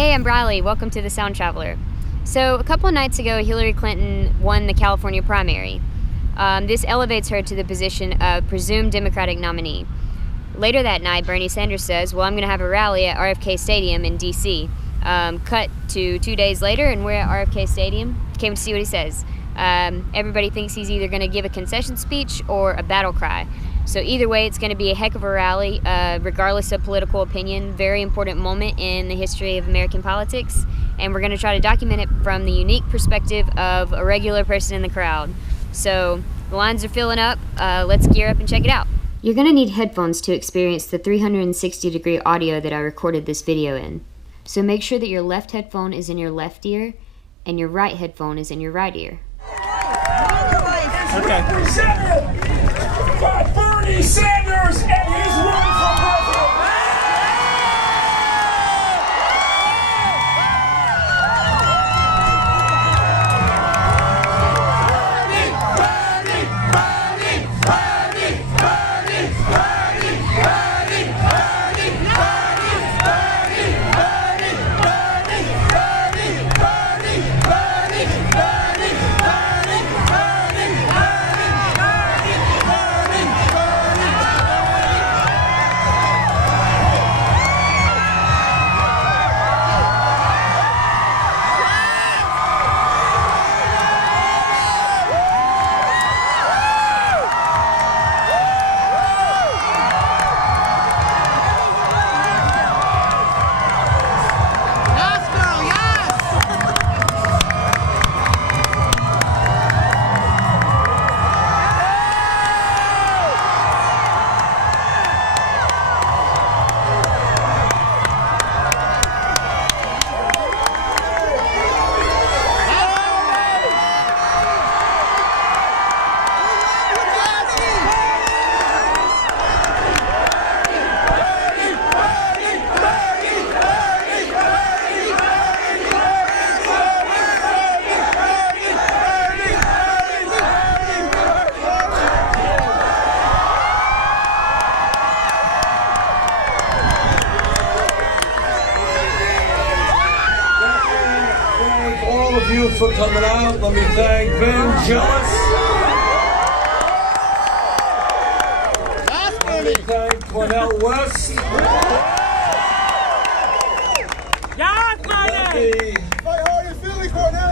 Hey, I'm Briley. Welcome to the Sound Traveler. So a couple of nights ago, Hillary Clinton won the California primary. This elevates her to the position of presumed Democratic nominee. Later that night, Bernie Sanders says, well, I'm going to have a rally at RFK Stadium in D.C. Cut to 2 days later, and we're at RFK Stadium. Came to see what he says. Everybody thinks he's either going to give a concession speech or a battle cry. So either way, it's going to be a heck of a rally, regardless of political opinion. Very important moment in the history of American politics. And we're going to try to document it from the unique perspective of a regular person in the crowd. So the lines are filling up. Let's gear up and check it out. You're going to need headphones to experience the 360-degree audio that I recorded this video in. So make sure that your left headphone is in your left ear and your right headphone is in your right ear. Okay. By Bernie Sanders and his run for president. You for coming out. Let me thank Ben Jealous. Let me thank Cornell West.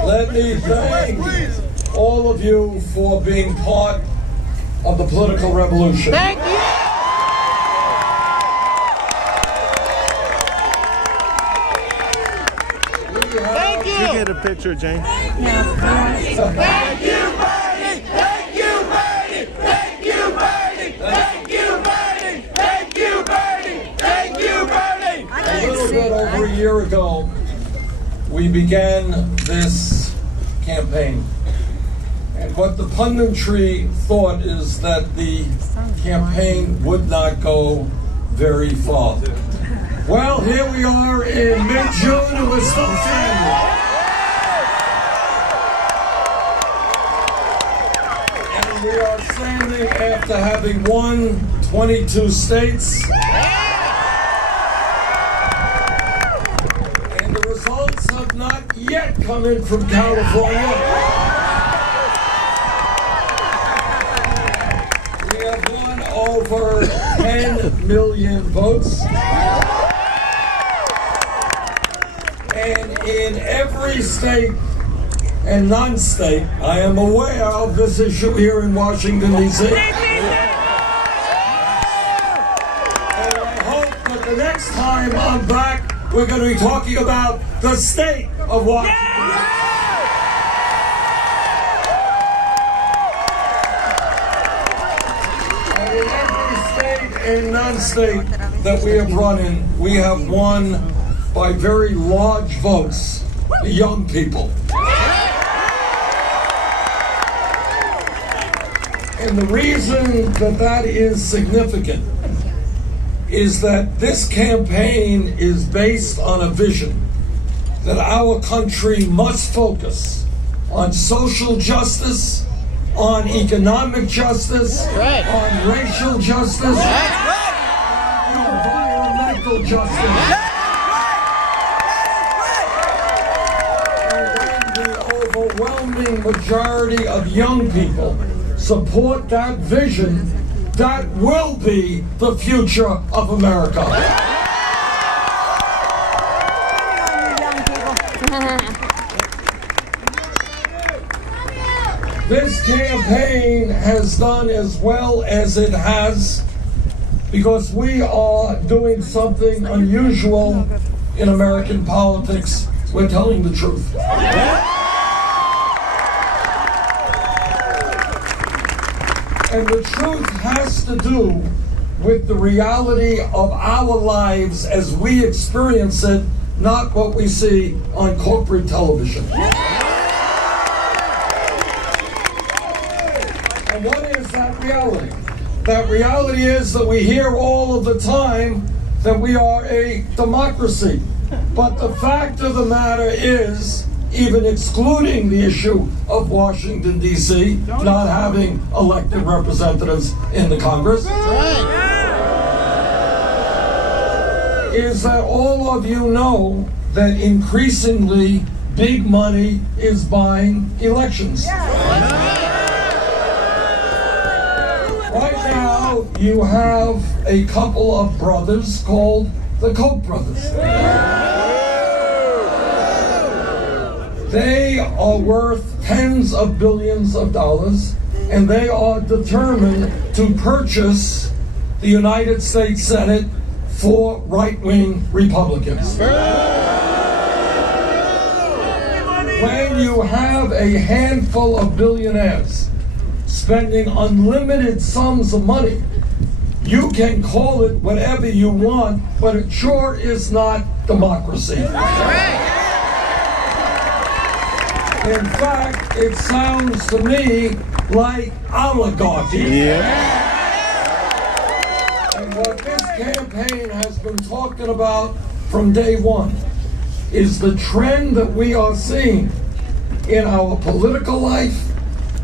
Let me thank all of you for being part of the political revolution. Thank you. Get a picture, James. Thank you, Bernie! Thank you, Bernie! Thank you, Bernie! Thank you, Bernie! Thank you, Bernie! Thank you, Bernie! A little bit over a year ago, we began this campaign. And what the punditry thought is that the campaign would not go very far. Well, here we are in mid-June and we're still standing. We are standing after having won 22 states. And the results have not yet come in from California. We have won over 10 million votes. And in every state and non-state, I am aware of this issue here in Washington, D.C. And I hope that the next time I'm back, we're going to be talking about the state of Washington. And in every state and non-state that we have run in, we have won by very large votes, the young people. And the reason that that is significant is that this campaign is based on a vision that our country must focus on social justice, on economic justice, on racial justice, on environmental justice. overwhelming majority of young people support that vision, that will be the future of America. This campaign has done as well as it has because we are doing something unusual in American politics. We're telling the truth. And the truth has to do with the reality of our lives as we experience it, not what we see on corporate television. And what is that reality? That reality is that we hear all of the time that we are a democracy. But the fact of the matter is, even excluding the issue of Washington, D.C., not having elected representatives in the Congress, is that all of you know that increasingly big money is buying elections. Right now, you have a couple of brothers called the Koch brothers. They are worth tens of billions of dollars, and they are determined to purchase the United States Senate for right-wing Republicans. When you have a handful of billionaires spending unlimited sums of money, you can call it whatever you want, but it sure is not democracy. In fact, it sounds to me like oligarchy. And what this campaign has been talking about from day one is the trend that we are seeing in our political life,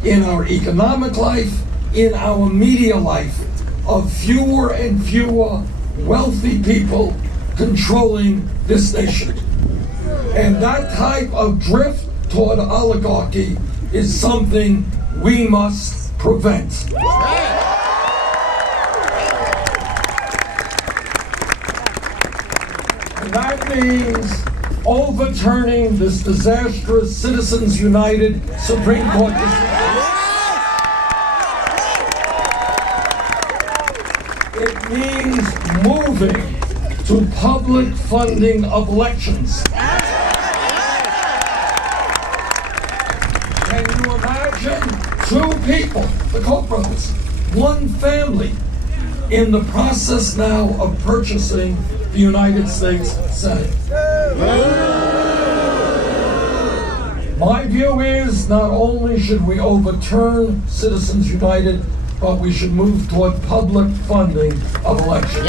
in our economic life, in our media life, of fewer and fewer wealthy people controlling this nation. And that type of drift toward oligarchy is something we must prevent. And that means overturning this disastrous Citizens United Supreme Court decision. It means moving to public funding of elections. Can you imagine two people, the Koch brothers, one family, in the process now of purchasing the United States Senate? My view is not only should we overturn Citizens United, but we should move toward public funding of elections.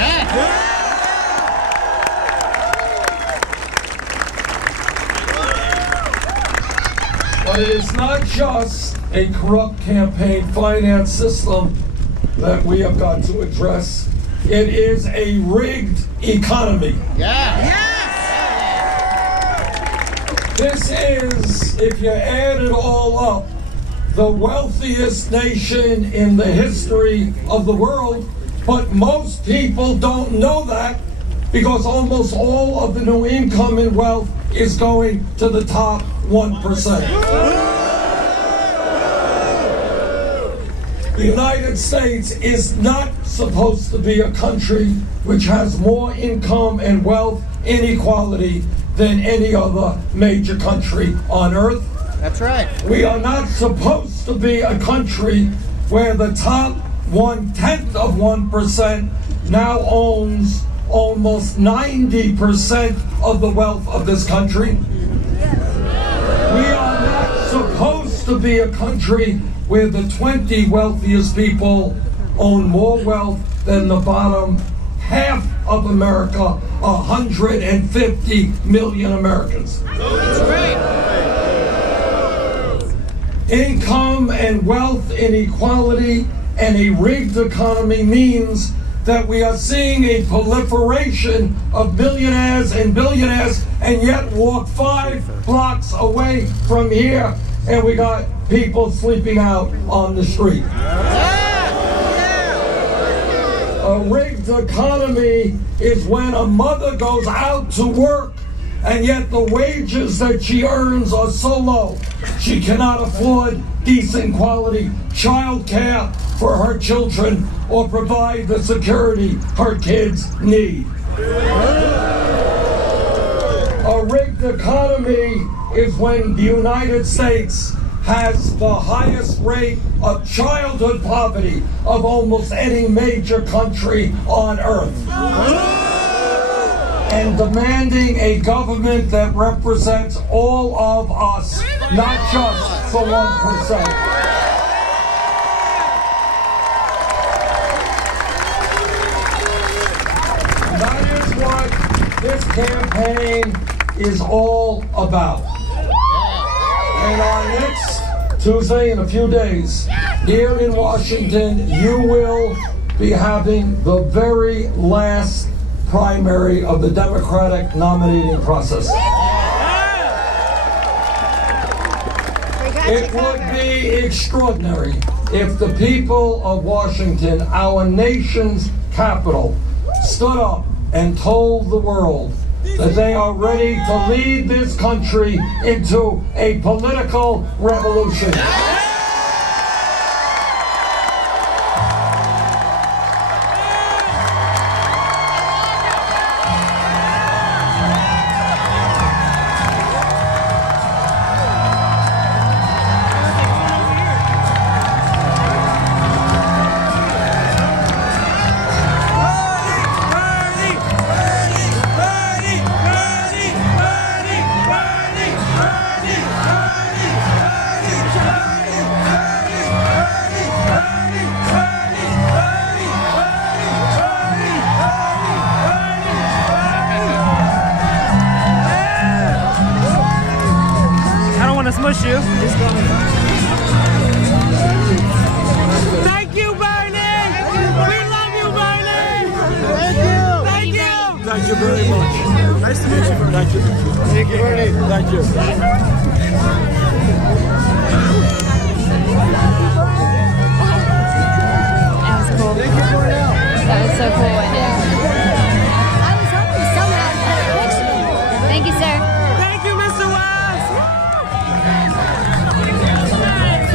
But it is not just a corrupt campaign finance system that we have got to address. It is a rigged economy. This is, if you add it all up, the wealthiest nation in the history of the world, but most people don't know that because almost all of the new income and wealth is going to the top 1%. The United States is not supposed to be a country which has more income and wealth inequality than any other major country on earth. That's right. We are not supposed to be a country where the top 1/10 of 1% now owns almost 90% of the wealth of this country. We are not supposed to be a country where the 20 wealthiest people own more wealth than the bottom half of America, 150 million Americans. That's right. Income and wealth inequality and a rigged economy means that we are seeing a proliferation of millionaires and billionaires, and yet walk 5 blocks away from here, and we got people sleeping out on the street. A rigged economy is when a mother goes out to work and yet the wages that she earns are so low she cannot afford decent quality child care for her children or provide the security her kids need. A rigged economy is when the United States has the highest rate of childhood poverty of almost any major country on earth. And demanding a government that represents all of us, not just the 1%. That is what this campaign is all about. And on next Tuesday, in a few days, here in Washington, you will be having the very last primary of the Democratic nominating process. It would be extraordinary if the people of Washington, our nation's capital, stood up and told the world that they are ready to lead this country into a political revolution. Smush you. Thank you, Bernie! We love you, Bernie! Thank you! Thank you! Thank you very much. Nice to meet you, Bernie. Thank you. Thank you, Bernie. Thank you. That was cool. Thank you, Bernie. That was so cool, wasn't it? I was hoping someone would have a picture. Thank you, sir. Thank you, Mr. West.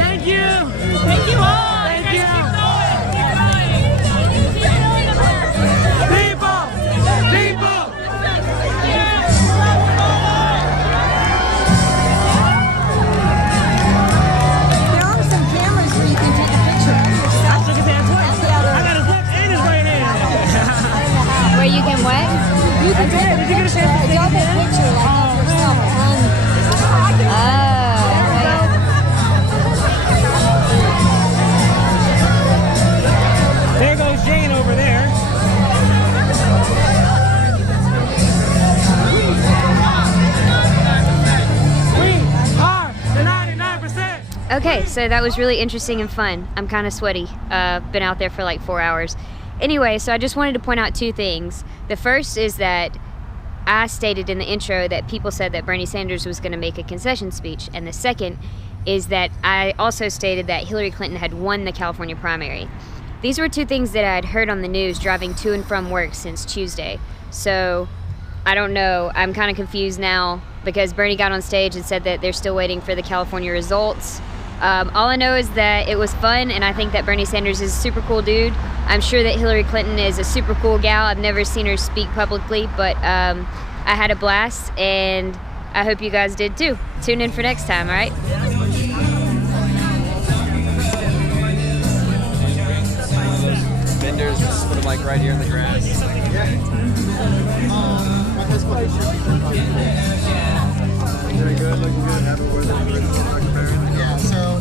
Thank you. Thank you all. Thank you. People. People. There are some cameras where you can take a picture of yourself. I shook his hand twice. I got his left and his right hand. Where you can what? You can take a Did you get a chance to picture, take a it? picture like of yourself. There goes Jane over there. We are the 99%. Okay, so that was really interesting and fun. I'm kind of sweaty. Been out there for like 4 hours. Anyway, so I just wanted to point out two things. The first is that I stated in the intro that people said that Bernie Sanders was going to make a concession speech. And the second is that I also stated that Hillary Clinton had won the California primary. These were two things that I had heard on the news driving to and from work since Tuesday. So I don't know. I'm kind of confused now because Bernie got on stage and said that they're still waiting for the California results. All I know is that it was fun, and I think that Bernie Sanders is a super cool dude. I'm sure that Hillary Clinton is a super cool gal. I've never seen her speak publicly, but I had a blast, and I hope you guys did too. Tune in for next time, all right? Vendors, just put them like right here in the grass. Very good, looking good. Happy birthday. Yeah, so